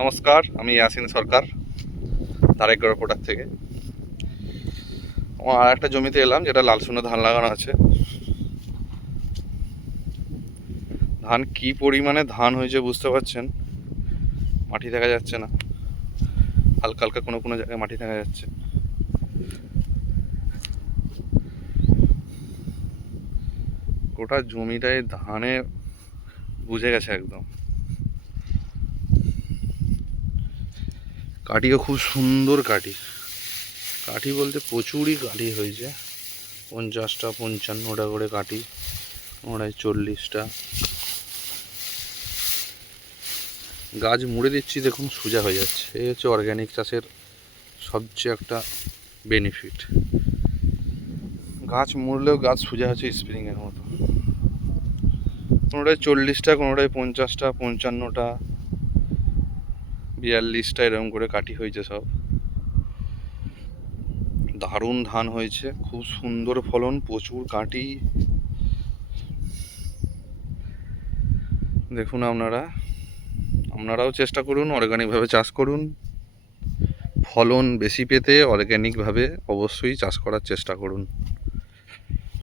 নমস্কার, আমি ইয়াসিন সরকার তারেকগড় প্রোডাক্ট থেকে। আমার আর একটা জমিতে এলাম যেটা লাল সোনা ধান লাগানো আছে। ধান কি পরিমাণে ধান হয়েছে বুঝতে পারছেন, মাটি দেখা যাচ্ছে না, হালকা হালকা কোনো কোনো জায়গায় মাটি দেখা যাচ্ছে। গোটা জমিটায় ধানে বুঝে গেছে একদম। কাঠিও খুব সুন্দর কাঠি, কাঠি বলতে প্রচুরই কাঠি হয়েছে, 50টা 55টা করে কাঠি, ওরাই 40টা। গাছ মুড়ে দিচ্ছি, দেখুন সোজা হয়ে যাচ্ছে। এই হচ্ছে অর্গ্যানিক চাষের সবচেয়ে একটা বেনিফিট। গাছ মুড়লেও গাছ সোজা হচ্ছে স্প্রিংয়ের মতো। কোনোটায় 40টা, কোনোটায় 50টা, 55টা, 42টা এরকম করে কাঠি হয়েছে সব। দারুণ ধান হয়েছে, খুব সুন্দর ফলন, প্রচুর কাঠি। দেখুন আপনারাও চেষ্টা করুন, অর্গানিকভাবে চাষ করুন। ফলন বেশি পেতে অর্গ্যানিকভাবে অবশ্যই চাষ করার চেষ্টা করুন।